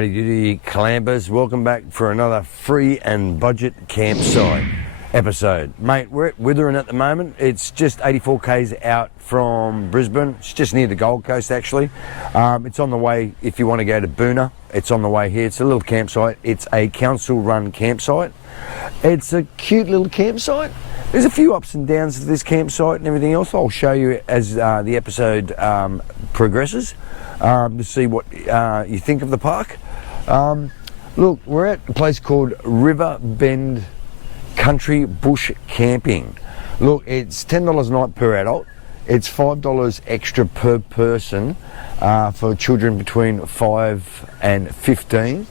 Howdy doody clampers, welcome back for another free and budget campsite episode. Mate, we're at Withering at the moment. It's just 84 k's out from Brisbane. It's just near the Gold Coast actually. It's on the way if you want to go to Binna. It's on the way here. It's a little campsite. It's a council run campsite. It's a cute little campsite. There's a few ups and downs to this campsite and everything else. I'll show you as the episode progresses. To see what you think of the park. Look, we're at a place called River Bend Country Bush Camping. Look, it's $10 a night per adult. It's $5 extra per person for children between 5 and 15.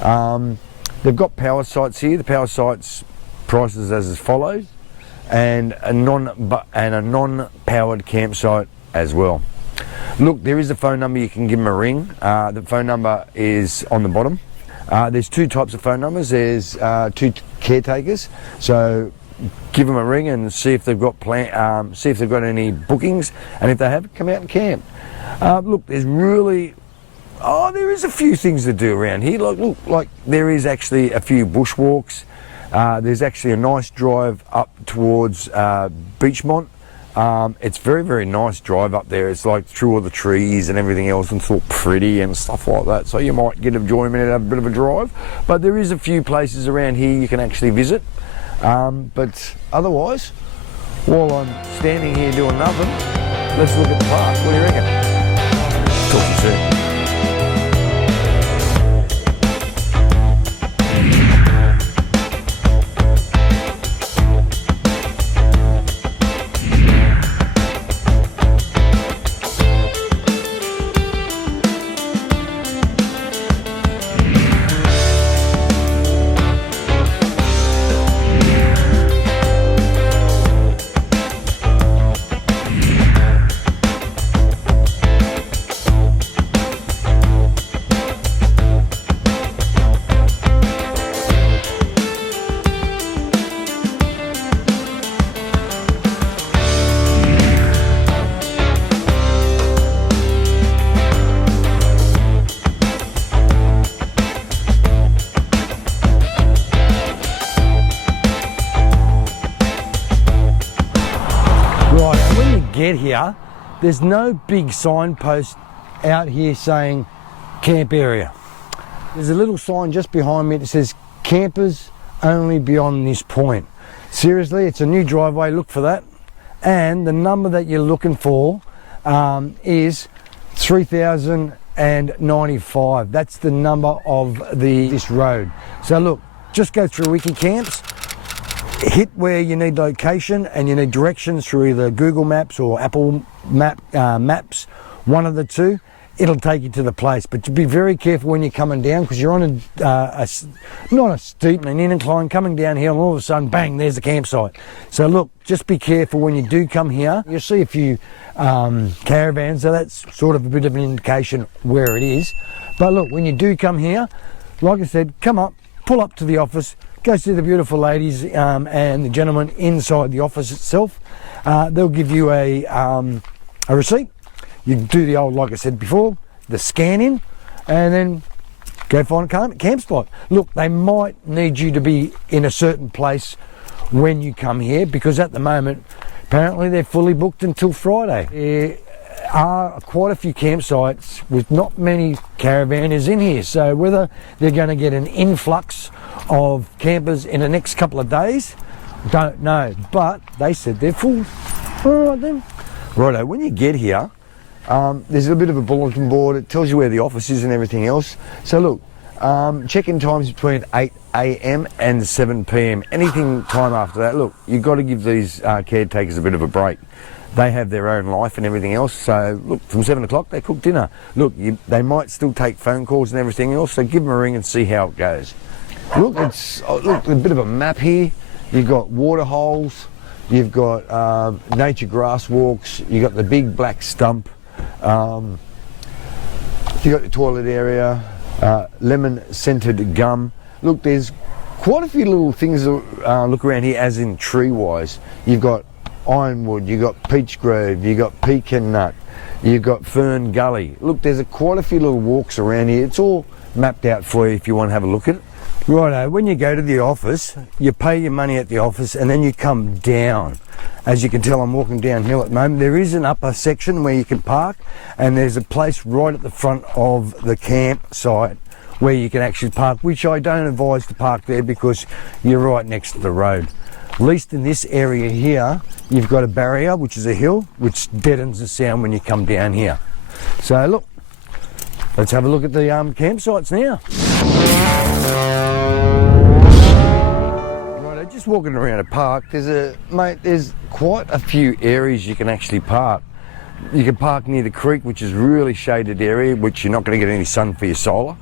They've got power sites here. The power sites prices as follows, and a non-powered campsite as well. Look, there is a phone number, you can give them a ring. The phone number is on the bottom. There's two types of phone numbers. There's two caretakers, so give them a ring and see if they've got see if they've got any bookings, and if they have, come out and camp. Look, there's really there is a few things to do around here. Like there is actually a few bushwalks. There's actually a nice drive up towards Beachmont. It's very, very nice drive up there. It's like through all the trees and everything else, and it's all pretty and stuff like that. So you might get enjoyment and have a bit of a drive. But there is a few places around here you can actually visit. But otherwise, while I'm standing here doing nothing, let's look at the park. What do you reckon? Talk to you soon. Get here, there's no big signpost out here saying camp area. There's a little sign just behind me that says campers only beyond this point. Seriously, it's a new driveway, look for that. And the number that you're looking for is 3095. That's the number of this road. So look, just go through Wikicamps, hit where you need location and you need directions through either Google Maps or Apple Maps, one of the two. It'll take you to the place, but be very careful when you're coming down, because you're on not a steep, an incline coming down here, and all of a sudden, bang, there's the campsite. So look, just be careful when you do come here. You'll see a few caravans, so that's sort of a bit of an indication where it is. But look, when you do come here, like I said, come up, pull up to the office, go see the beautiful ladies and the gentlemen inside the office itself. They'll give you a receipt. You do the old, like I said before, the scan in, and then go find a campsite. Look, they might need you to be in a certain place when you come here, because at the moment, apparently they're fully booked until Friday. There are quite a few campsites with not many caravanners in here, so whether they're going to get an influx of campers in the next couple of days, don't know, but they said they're full. All right then. Righto, when you get here, there's a bit of a bulletin board. It tells you where the office is and everything else. So look, check-in times between 8 a.m. and 7 p.m. Anything time after that, look, you've got to give these caretakers a bit of a break. They have their own life and everything else. So look, from 7 o'clock they cook dinner. Look, they might still take phone calls and everything else, so give them a ring and see how it goes. Look, it's look, a bit of a map here. You've got water holes, you've got nature grass walks, you've got the big black stump, you've got the toilet area, lemon scented gum. Look, there's quite a few little things to look around here, as in tree wise. You've got ironwood, you've got peach grove, you've got pecan nut, you've got fern gully. Look, there's quite a few little walks around here. It's all mapped out for you if you want to have a look at it. Righto, when you go to the office, you pay your money at the office and then you come down. As you can tell, I'm walking downhill at the moment. There is an upper section where you can park, and there's a place right at the front of the campsite where you can actually park, which I don't advise to park there because you're right next to the road. At least in this area here, you've got a barrier, which is a hill, which deadens the sound when you come down here. So look, let's have a look at the campsites now. Right, just walking around a park, there's quite a few areas you can actually park. You can park near the creek, which is really shaded area, which you're not going to get any sun for your solar.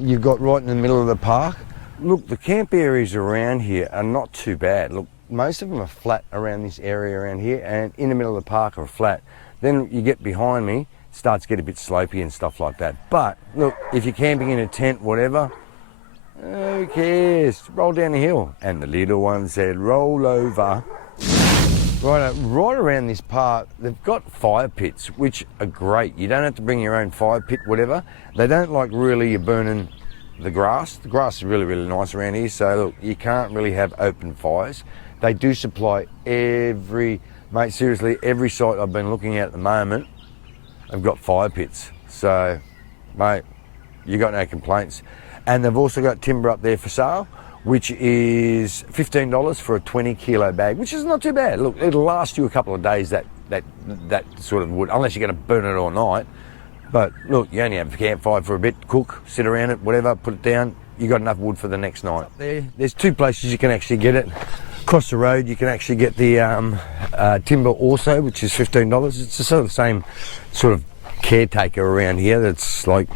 You've got right in the middle of the park. Look, the camp areas around here are not too bad. Look, most of them are flat around this area around here, and in the middle of the park are flat. Then you get behind me, it starts to get a bit slopey and stuff like that. But look, if you're camping in a tent, whatever, who cares? Roll down the hill. And the little one said, roll over. Right around this park, they've got fire pits, which are great. You don't have to bring your own fire pit, whatever. They don't like really you burning the grass. The grass is really, really nice around here, so look, you can't really have open fires. They do supply mate, seriously, every site I've been looking at the moment, I've got fire pits. So, mate, you got no complaints. And they've also got timber up there for sale, which is $15 for a 20 kilo bag, which is not too bad. Look, it'll last you a couple of days, that sort of wood, unless you're going to burn it all night. But look, you only have a campfire for a bit, cook, sit around it, whatever, put it down, you got enough wood for the next night. There's two places you can actually get it. Across the road, you can actually get the timber also, which is $15. It's the sort of same sort of caretaker around here that's like,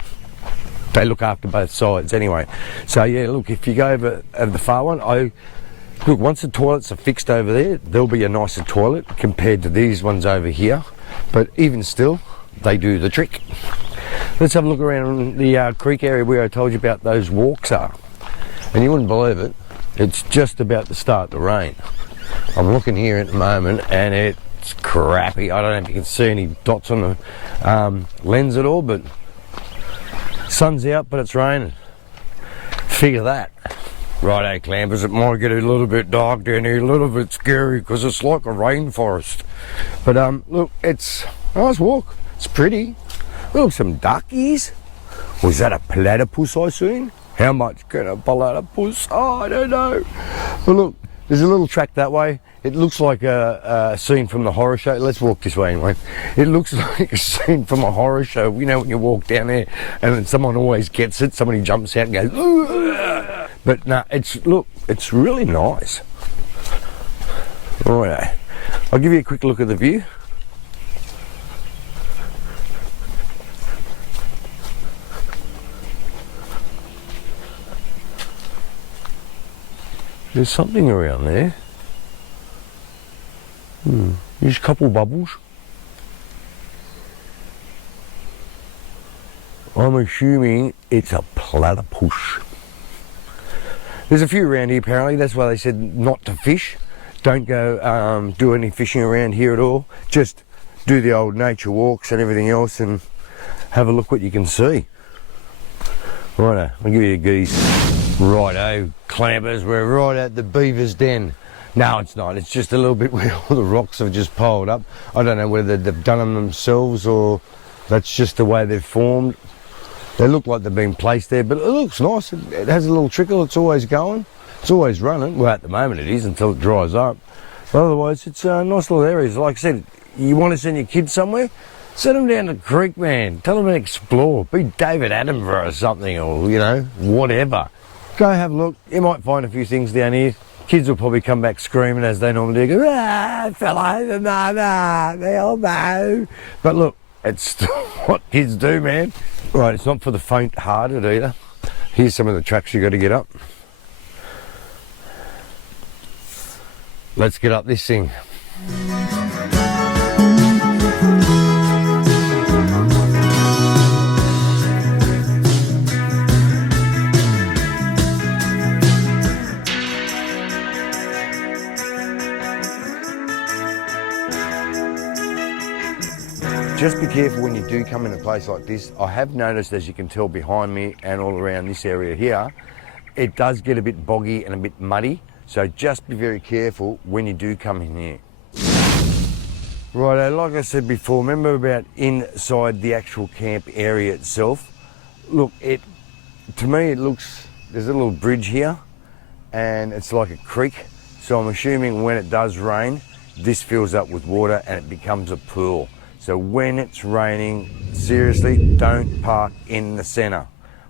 they look after both sides anyway. So yeah, look, if you go over the far one, look, once the toilets are fixed over there, there'll be a nicer toilet compared to these ones over here. But even still, they do the trick. Let's have a look around the creek area where I told you about those walks are. And you wouldn't believe it, it's just about to start to rain. I'm looking here at the moment and it's crappy. I don't know if you can see any dots on the lens at all, but sun's out, but it's raining. Figure that. Righto, clampers, it might get a little bit dark down here, a little bit scary because it's like a rainforest. But look, it's a nice walk. It's pretty. Look, some duckies. Was that a platypus I seen? How much can a platypus? Oh, I don't know. But look, there's a little track that way. It looks like a scene from the horror show. Let's walk this way anyway. It looks like a scene from a horror show. You know when you walk down there and then someone always gets it. Somebody jumps out and goes, ugh. But no, it's really nice. Alright, I'll give you a quick look at the view. There's something around there. There's a couple bubbles. I'm assuming it's a platypus. There's a few around here apparently, that's why they said not to fish. Don't go do any fishing around here at all. Just do the old nature walks and everything else and have a look what you can see. Righto, I'll give you a geese. Righto, clampers, we're right at the beaver's den. No, it's not. It's just a little bit where all the rocks have just piled up. I don't know whether they've done them themselves or that's just the way they've formed. They look like they've been placed there, but it looks nice. It has a little trickle. It's always going. It's always running. Well, at the moment it is until it dries up. But otherwise, it's nice little areas. Like I said, you want to send your kids somewhere? Send them down the creek, man. Tell them to explore. Be David Attenborough or something, or, you know, whatever. Go have a look. You might find a few things down here. Kids will probably come back screaming as they normally do. Go, I fell over, mama, the elbow. But look, it's what kids do, man. Right, it's not for the faint-hearted either. Here's some of the tracks you got to get up. Let's get up this thing. Just be careful when you do come in a place like this. I have noticed, as you can tell behind me and all around this area here, it does get a bit boggy and a bit muddy. So just be very careful when you do come in here. Right, like I said before, remember about inside the actual camp area itself. Look, to me it looks, there's a little bridge here and it's like a creek. So I'm assuming when it does rain, this fills up with water and it becomes a pool. So when it's raining, seriously, don't park in the centre.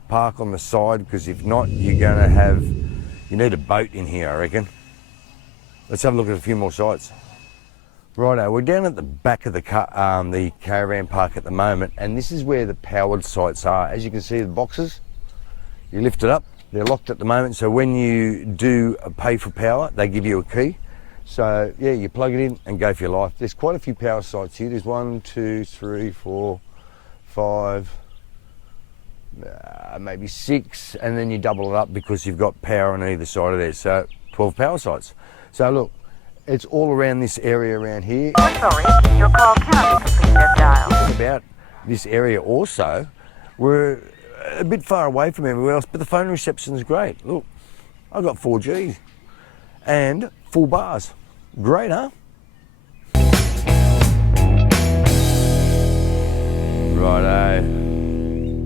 Park on the side, because if not, you're going to have, you need a boat in here, I reckon. Let's have a look at a few more sites. Righto, we're down at the back of the caravan park at the moment, and this is where the powered sites are. As you can see, the boxes, you lift it up, they're locked at the moment, so when you do pay for power, they give you a key. So yeah, you plug it in and go for your life. There's quite a few power sites here. There's 1, 2, 3, 4, 5, maybe 6, and then you double it up because you've got power on either side of there. So 12 power sites. So look, it's all around this area around here. Oh, sorry, your call cannot be completed at dial. About this area also, we're a bit far away from everywhere else, but the phone reception is great. Look, I've got 4G and full bars. Great, huh? Righto.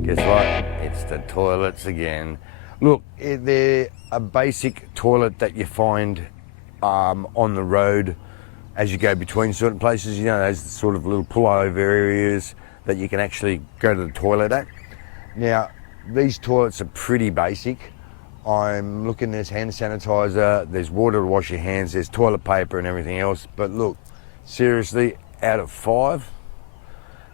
Guess what? It's the toilets again. Look, they're a basic toilet that you find on the road as you go between certain places. You know, those sort of little pullover areas that you can actually go to the toilet at. Now, these toilets are pretty basic. I'm looking, there's hand sanitizer, there's water to wash your hands, there's toilet paper and everything else. But look, seriously, out of 5,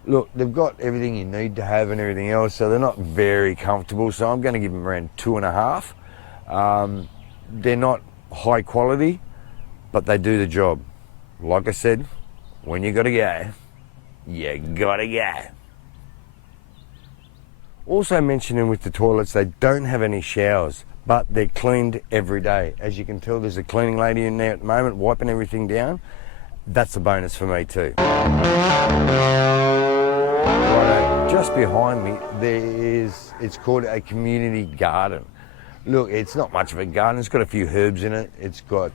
look, they've got everything you need to have and everything else, so they're not very comfortable. So I'm going to give them around 2.5. They're not high quality, but they do the job. Like I said, when you gotta go, you gotta go. Also mentioning with the toilets, they don't have any showers, but they're cleaned every day. As you can tell, there's a cleaning lady in there at the moment wiping everything down. That's a bonus for me too. Right, just behind me, it's called a community garden. Look, it's not much of a garden. It's got a few herbs in it. It's got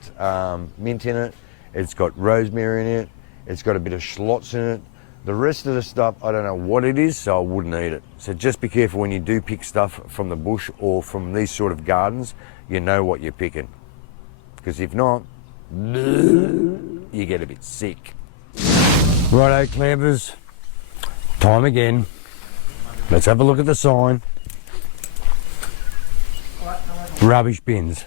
mint in it. It's got rosemary in it. It's got a bit of schlots in it. The rest of the stuff, I don't know what it is, so I wouldn't eat it. So just be careful when you do pick stuff from the bush or from these sort of gardens, you know what you're picking. Because if not, you get a bit sick. Righto, clampers, time again. Let's have a look at the sign. Rubbish bins.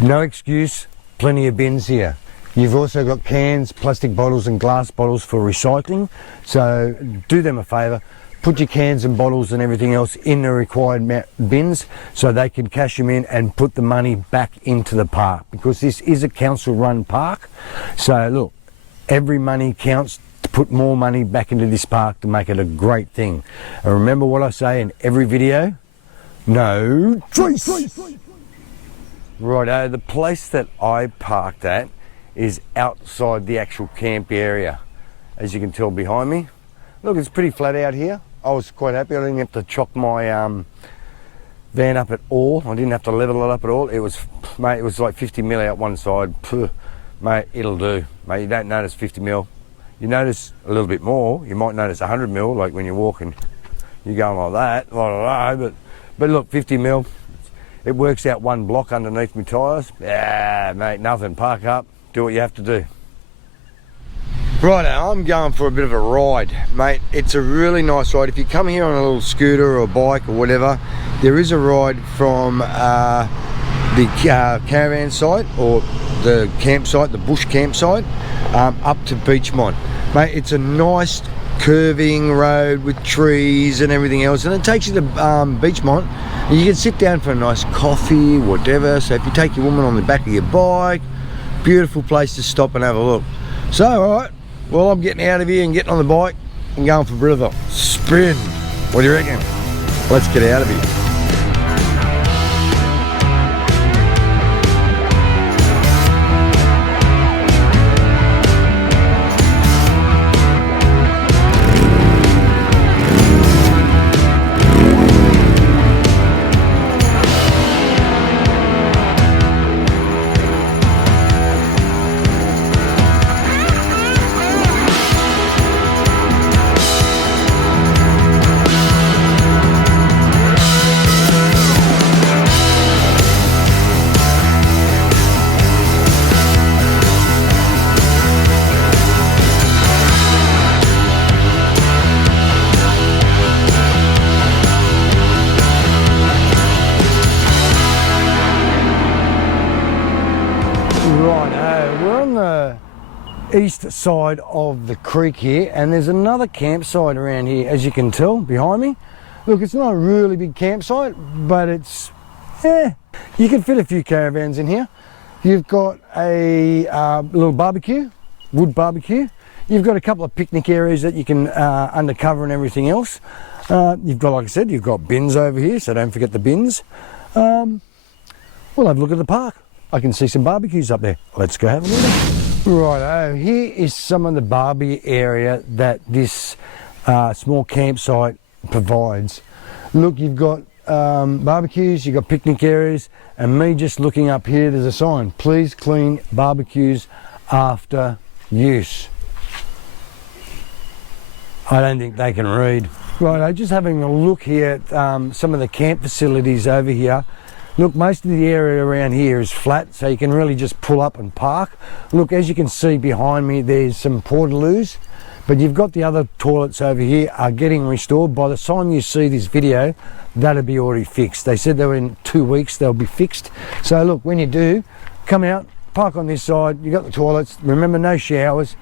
No excuse, plenty of bins here. You've also got cans, plastic bottles and glass bottles for recycling. So do them a favour, put your cans and bottles and everything else in the required bins so they can cash them in and put the money back into the park, because this is a council run park. So look, every money counts to put more money back into this park to make it a great thing. And remember what I say in every video, no trees. Righto, the place that I parked at is outside the actual camp area. As you can tell behind me, look, it's pretty flat out here. I was quite happy. I didn't have to chop my van up at all. I didn't have to level it up at all. It was, mate, it was like 50 mil out one side. Puh, mate, it'll do. Mate, you don't notice 50 mil. You notice a little bit more. You might notice 100 mil, like when you're walking. You're going like that, I don't know, but look, 50 mil. It works out one block underneath my tyres. Yeah, mate, nothing. Park up, do what you have to do. Right now, I'm going for a bit of a ride, mate. It's a really nice ride. If you come here on a little scooter or a bike or whatever, there is a ride from the caravan site or the campsite, the bush campsite, up to Beachmont. Mate, it's a nice curving road with trees and everything else, and it takes you to Beachmont, and you can sit down for a nice coffee, whatever. So if you take your woman on the back of your bike, beautiful place to stop and have a look. So alright, well, I'm getting out of here and getting on the bike and going for a bit of a spin. What do you reckon? Let's get out of here. we're on the east side of the creek here, and there's another campsite around here, as you can tell behind me. Look, it's not a really big campsite, but it's, you can fit a few caravans in here. You've got a little barbecue, wood barbecue. You've got a couple of picnic areas that you can undercover and everything else. You've got, like I said, you've got bins over here, so don't forget the bins. We'll have a look at the park. I can see some barbecues up there. Let's go have a look. Righto, here is some of the barbie area that this small campsite provides. Look, you've got barbecues, you've got picnic areas, and me just looking up here, there's a sign, please clean barbecues after use. I don't think they can read. Righto, just having a look here at some of the camp facilities over here. Look, most of the area around here is flat, so you can really just pull up and park. Look, as you can see behind me, there's some portaloos, but you've got the other toilets over here are getting restored. By the time you see this video, that'll be already fixed. They said they were in 2 weeks, they'll be fixed. So look, when you do, come out, park on this side, you got the toilets. Remember, no showers.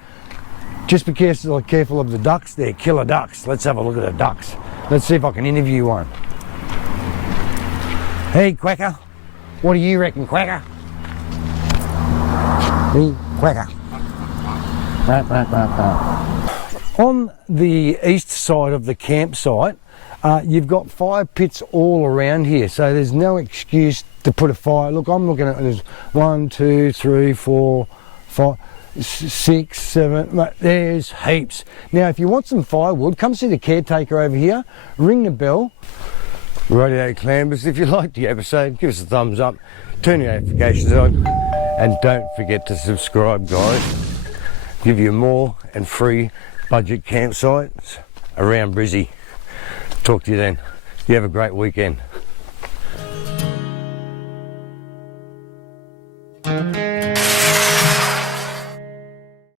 Just be careful of the ducks. They're killer ducks. Let's have a look at the ducks. Let's see if I can interview one. Hey, Quacker, what do you reckon, Quacker? Hey, Quacker. On the east side of the campsite, you've got fire pits all around here, so there's no excuse to put a fire. Look, I'm looking at there's 1, 2, 3, 4, 5, 6, 7. There's heaps. Now, if you want some firewood, come see the caretaker over here. Ring the bell. Rightio, Clambers, if you liked the episode, give us a thumbs up, turn your notifications on, and don't forget to subscribe, guys. Give you more and free budget campsites around Brizzy. Talk to you then. You have a great weekend.